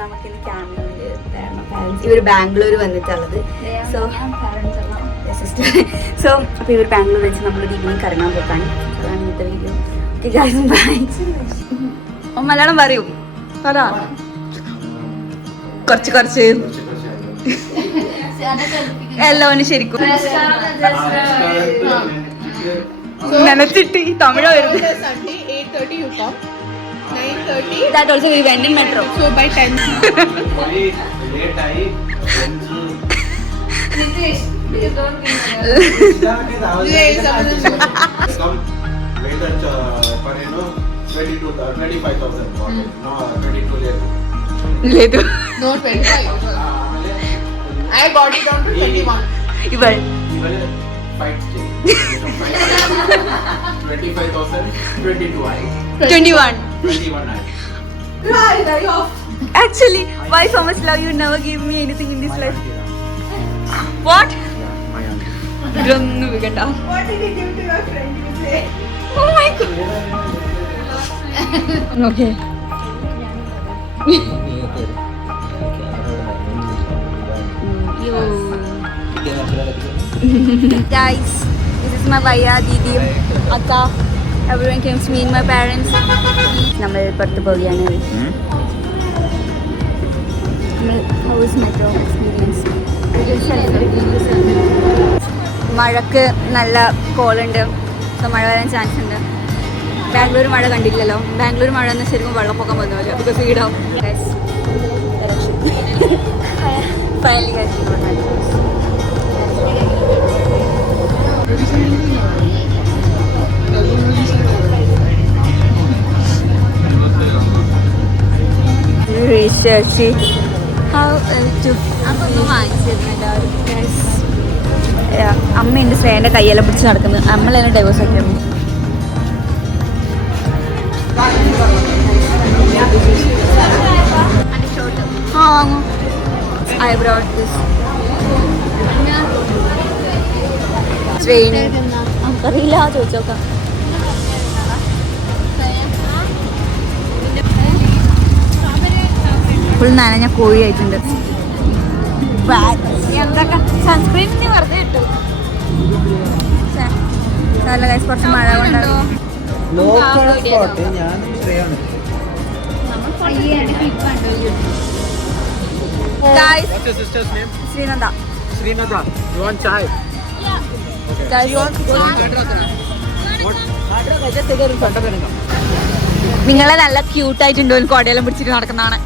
നമുക്കിന്ന് ക്യാമ്പിനുണ്ട് ഇവർ ബാംഗ്ലൂർ വന്നിട്ടുള്ളത്. സോ സോ അപ്പോൾ ഇവർ ബാംഗ്ലൂർ വെച്ച് നമ്മളൊരു ഈവനിങ് കറങ്ങാൻ പോക്കാണ്. അതാണ് ഇന്നത്തെ വീഡിയോ. മലയാളം പറയൂ പറ കുറച്ച് എല്ലാവരും ശരിക്കും നനച്ചിട്ട് ഈ തമിഴ വരുന്നത്. That also we went in metro. So by 10. Please don't be come later for 25,000. No, 22 లేదు No 25. I got it down to 21. ഇവൾ 25,000, 22 I. 21. 21 I. Right, are you off? Actually, why so much love? You never gave me anything in this life. What? My uncle. Drumnu vigata. What did he give to your friend? You say. Oh my god. Okay. Guys, this is my Vaya, Didi, Akka. Everyone came to meet my parents. നമ്മൾ പുറത്ത് പോവുകയാണ്. House metro experience. മഴക്ക് നല്ല കോളുണ്ട്. So മഴ വരാൻ chance ഉണ്ട്. ബാംഗ്ലൂർ മഴ കണ്ടില്ലല്ലോ. ബാംഗ്ലൂർ മഴ എന്ന് ശരിക്കും വെള്ളപ്പൊക്കം വന്നു പോലെ. ബിക്കോസ് വീടാവും. Finally guys research how to അമ്മ എൻ്റെ ശ്രേയൻ്റെ കയ്യെല്ലാം പിടിച്ച് നടക്കുന്നത്. നമ്മളെല്ലാം ഡൈവേഴ്സ് ആക്കിയാണ്. ആ വാങ്ങും. I brought this train. നമുക്കറിയില്ല ചോദിച്ചോക്കാം. ഫുൾ നനഞ്ഞ കോഴി ആയിട്ടുണ്ട്. എന്തൊക്കെ സൺസ്ക്രീൻ വെറുതെ ഇട്ടു. നല്ല ഗൈസ് കുറച്ച് മഴ കൊണ്ടോ guys. What's your sister's name? Srinada. Srinada. You want chai? Guys, നിങ്ങളെ നല്ല ക്യൂട്ടായിട്ടുണ്ടോ കോടയെല്ലാം പിടിച്ചിട്ട് നടക്കുന്നതാണ്.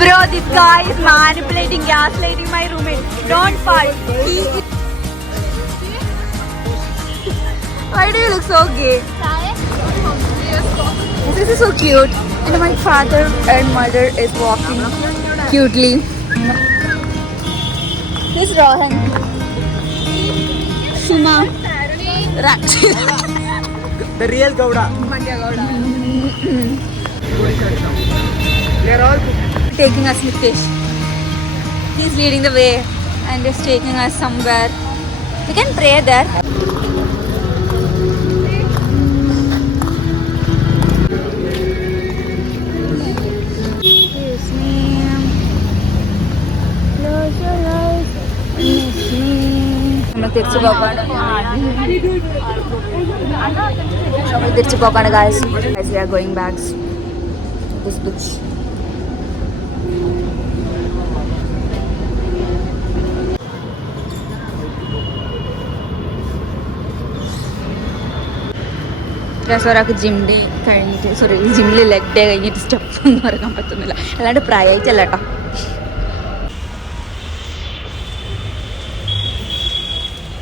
Bro, this guy is manipulating, gaslighting my roommate. Don't fight. Why do you look so gay? This is so cute. And my father and mother is walking cutely. This is Rohan. Shuma. Rakshi. The real Gouda. Mandya Gouda. They are all Taking us with fish. He's leading the way and is taking us somewhere. We can pray there. തിരിച്ചു പോക്കാണ് guys. We are going back this beach. ഒരാൾക്ക് gym day കഴിഞ്ഞിട്ട് ജിമ്മിൽ leg day കഴിഞ്ഞിട്ട് step ഒന്നും ഇറങ്ങാൻ പറ്റുന്നില്ല. അല്ലാണ്ട് പ്രായമായിട്ടല്ല കേട്ടോ.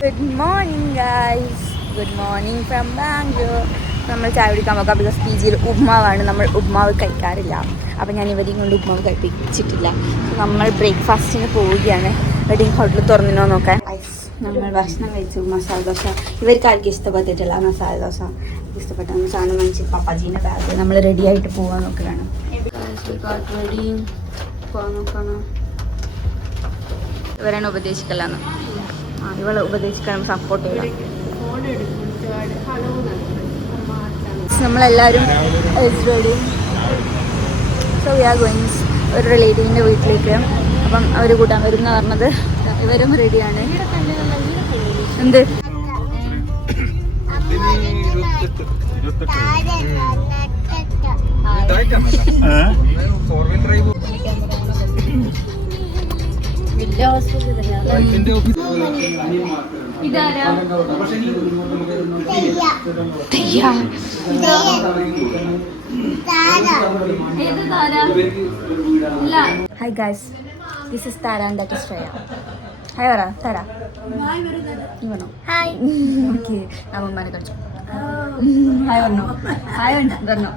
Good morning guys. Good morning from Bangalore. നമ്മൾ ചായ കുടിക്കാൻ നോക്കാം. ബിക്കോസ് പി ജിയിൽ ഉപ്മാവാണ്. നമ്മൾ ഉപ്മാവ് കഴിക്കാറില്ല. അപ്പോൾ ഞാൻ ഇവരെയും കൊണ്ട് ഉപ്മാവ് കഴിപ്പിച്ചിട്ടില്ല. നമ്മൾ ബ്രേക്ക്ഫാസ്റ്റിന് പോവുകയാണ്. വെഡിങ് ഹോട്ടൽ തുറന്നിനോ നോക്കാൻ. നമ്മൾ ഭക്ഷണം കഴിച്ചു. മസാല ദോശ ഇവർക്ക് ആർക്കും ഇഷ്ടപ്പെട്ടിട്ടില്ല. മസാല ദോശ ഇഷ്ടപ്പെട്ട സാധനം വാങ്ങിച്ച് പപ്പാജീൻ്റെ ബാഗ്. നമ്മൾ റെഡി ആയിട്ട് പോകാൻ നോക്കുകയാണ്. റെഡി പോകാൻ നോക്കണം. ഇവരാണ് ഉപദേശിക്കലാന്ന്. ഇവളെ ഉപദേശിക്കണം, സപ്പോർട്ട് ചെയ്യണം. നമ്മളെല്ലാവരും ready. So we are going ഒരു റിലേറ്റീവിൻ്റെ വീട്ടിലേക്ക്. അപ്പം അവർ കൂട്ടാൻ വരും എന്ന് പറഞ്ഞത്. ഇവരും റെഡിയാണ്. എന്ത് ഇതാരാ? Hi guys, this is Tara and that is Shreya. Hi പറ താര. നീ പറഞ്ഞോ ഹായ്. ഓക്കെ, അമ്മമാരെ കളിച്ചു. ഹായ് പറഞ്ഞോ. ഹായ് പറഞ്ഞോ.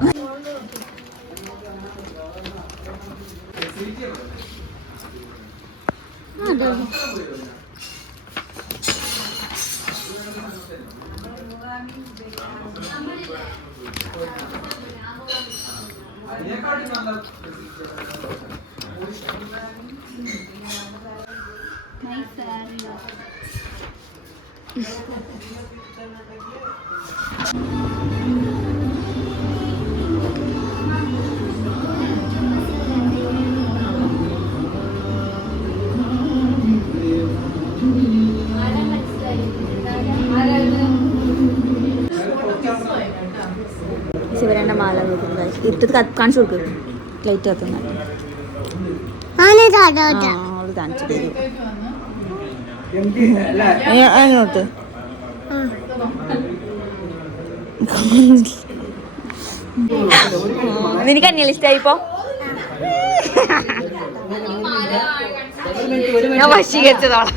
ശിവരൻ്റെ മാല നോക്കുന്നത് ഇരുട്ടത് കാണിച്ചു കൊടുക്കും. ലൈറ്റ് കത്തുന്ന അവള് കാണിച്ചു തരും. അതിനോട്ട് നിനക്ക് അന്യ ലിസ്റ്റായിപ്പോ ഞാൻ വശീകരിച്ചതോളാം.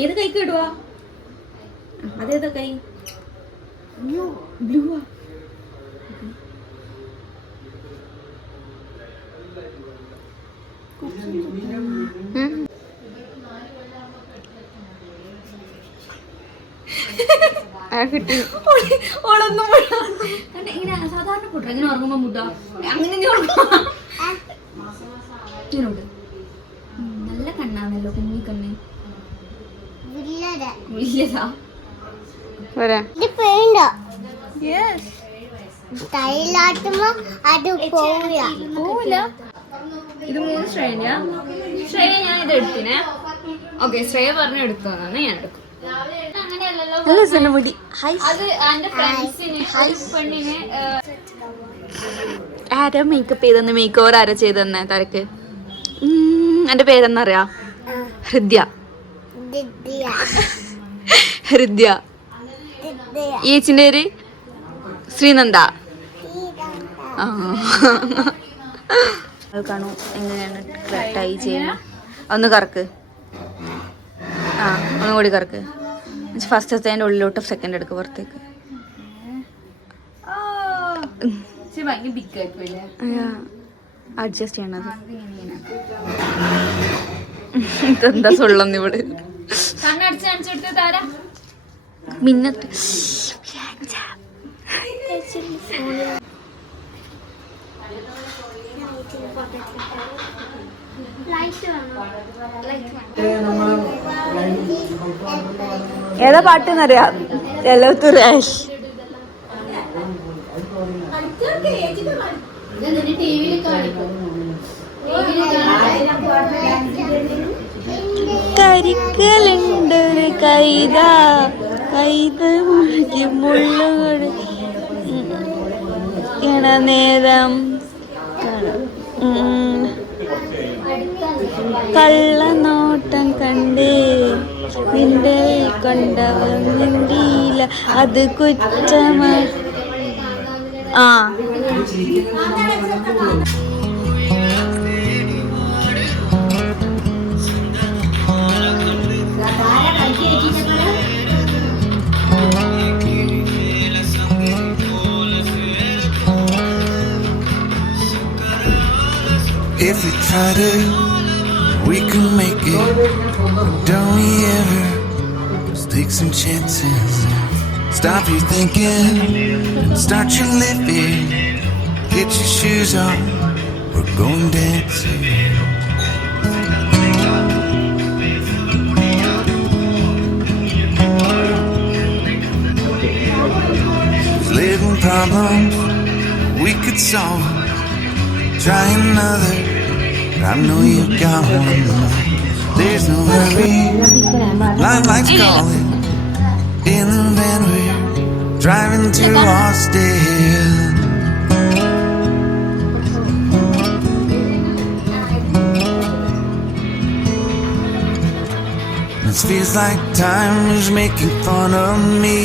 ഏത് കൈക്ക് ഇടുവാ? അതേതാ കൈ? ബ്ലൂ. ഇങ്ങനെ സാധാരണ പൊട്ട ഇങ്ങനെ ഉറങ്ങുമ്പോ മുട്ട അങ്ങനെ നല്ല കണ്ണാണല്ലോ, കുഞ്ഞിക്കണ്ണ്. ഇത് 3 ശ്രേയ. ശ്രേയ ഞാൻ ഇത് എടുത്തിനെ. ഓക്കെ, ശ്രേയ പറഞ്ഞ എടുത്തോന്നാണ് ഞാൻ എടുക്കും. ആരാ മേക്കപ്പ് ചെയ്തെന്ന്? മേക്ക് ഓവർ ആരാ ചെയ്തെന്ന് തരക്ക്? എന്റെ പേരെന്നറിയാ? ഹൃദ്യ. ഹൃദ്യ. ഈ ചേച്ചിന്റെ പേര് ശ്രീനന്ദ. കാണൂ എങ്ങനെയാണ് ടൈ ചെയ്യുന്നത്. ഒന്ന് കറക്ക്. ഒന്നും കൂടി കറക്ക്. ഫസ്റ്റ് അതിൻ്റെ ഉള്ളിലോട്ട് സെക്കൻഡ് എടുക്ക് പുറത്തേക്ക്. അഡ്ജസ്റ്റ് ചെയ്യണത്. ഇതെന്താ സൊള്ളം ഇവിടെ മിന്നത്ത്. ഏതാ പാട്ടെന്നറിയാം? എല്ലാത്തും റാഷ്. കരിക്കലുണ്ടൊരു കൈത മുഴുകി മുള്ളുകൾ നേരം കള്ളനോട്ടം കണ്ടേ നിന്റെ കൊണ്ടവർ മിണ്ടിയില്ല അത് കുറ്റമായി. If we try to, we can make it. Don't we ever? Just take some chances. Stop your thinking and start your living. Get your shoes on, we're going dancing. Little problems we could solve. Try another. I know you got one. There's no hurry. Lifelike's calling. In the van we're driving to Austin. This feels like time is making fun of me.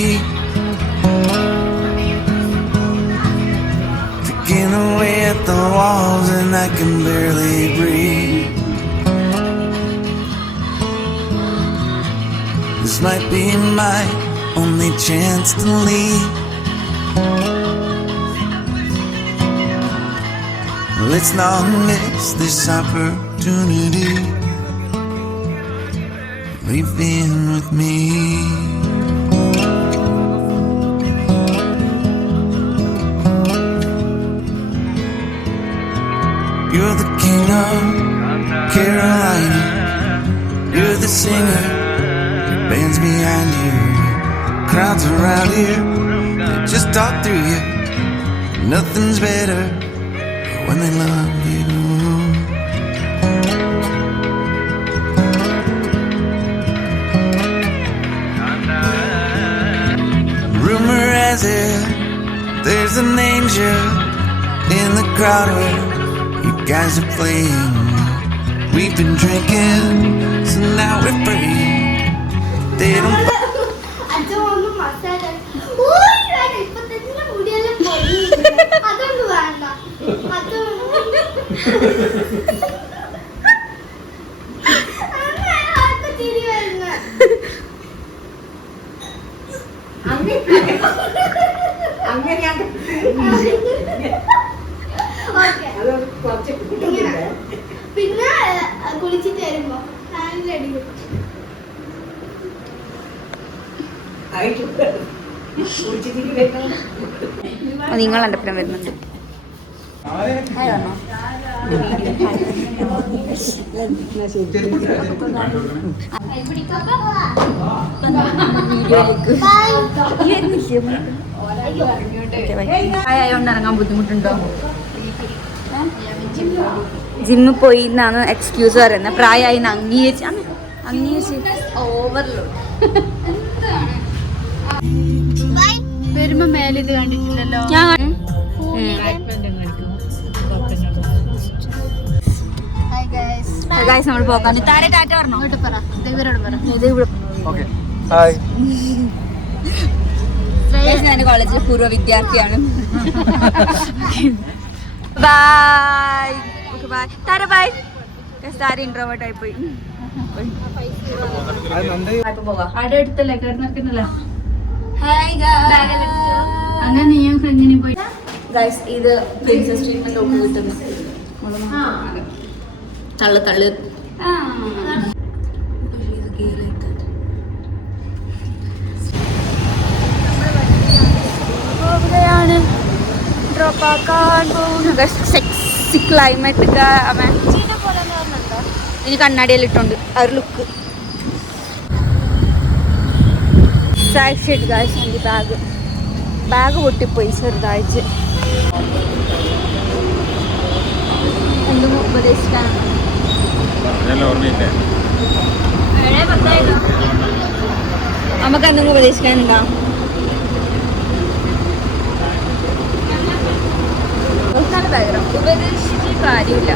Picking away at the walls and I can barely breathe. This might be my only chance to leave. Let's not miss this opportunity. Leave in with me. You're the king of Carolina. You're the singer. Your band's behind you. Crowds around here. They just talk through you. Nothing's better when they love you. Rumor has it there's an angel in the crowd where you guys are playing. We've been drinking, so now we're free. They don't പിന്നെ കുളിച്ചിട്ട് വരുമ്പോ ഹാൻഡിലടി നിങ്ങൾ എൻ്റെ ഒപ്പം വരുന്നുണ്ട്. ആയതുകൊണ്ട് ഇറങ്ങാൻ ബുദ്ധിമുട്ടുണ്ടോ? ജിമ്മിൽ പോയി എന്നാണ് എക്സ്ക്യൂസ് പറയുന്നത്. പ്രായമായി അംഗീകരിച്ച് ഓവർലോഡ്. വരുമ്പോ മേലിത് കണ്ടിട്ടില്ലല്ലോ. ഞാൻ നമ്മൾ പോകാൻ ടാറ്റ പറഞ്ഞോ. പറ ഇവരോട് പറ. ഇത് ഇവിടെ ഞാൻ കോളേജിലെ പൂർവ്വ വിദ്യാർത്ഥിയാണ്. Bye. Okay bye. Tata bye. Tara introvert ആയി പോയി. അവിടെ എടുത്തല്ലേ കിടന്നിരിക്കുന്നില്ല. അങ്ങനെ നീയും ഫ്രണ്ടിനെ പോയി. ഗൈസ് ഇത് പ്രിൻസസ് ട്രീറ്റ്മെന്റ് ഒക്കെ കിട്ടുന്നു. തള്ളു തള്ളു. പോവുകയാണ്. ഡ്രോപ്പ് ആക്കാൻ പോകുന്നു. Sexy climate. ഇനി കണ്ണാടിയെല്ലാം ഇട്ടുണ്ട്. ആ ഒരു ലുക്ക്. എൻ്റെ ബാഗ് പൊട്ടിപ്പോയി ചെറുതായിട്ട്. എന്തും ഉപദേശിക്കാനാണ്. നമുക്ക് എന്തെങ്കിലും ഉപദേശിക്കാനുണ്ടോ? ഉപദേശിച്ചിട്ട് കാര്യമില്ല.